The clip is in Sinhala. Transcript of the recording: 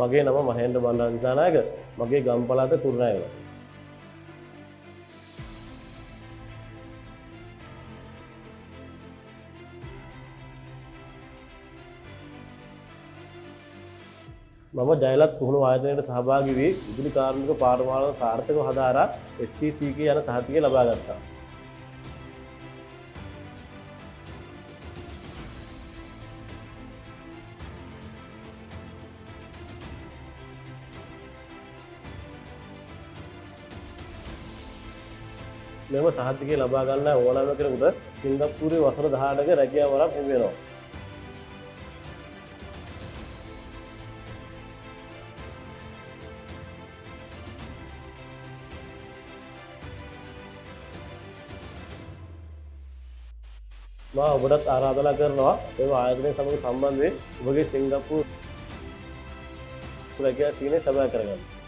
මගේ නම මහේන්ද්‍ර බණ්ඩාර දිසානායක. මගේ ගම් පළාත කුරුණෑගල. මම ජයලත් පුහුණු ආයතනයට සහභාගී වී විදුලි කාර්මික පාඨමාලාව සාර්ථකව හදාරා SCCK යන සහතිකය ලබා ගත්තා. මෙම සහතිකය ලබා ගන්න ඕනෑම කෙනෙකුට සිංගප්පූරුවේ වසර 18ක රැකියාව වරක් හිමි වෙනවා. මා ඔබටත් ආරාධනා කරනවා මේ ආයතනය සමග සම්බන්ධ වෙ ඔබගේ සිංගප්පූරු රැකියාව සීනේ සබා කරගන්න.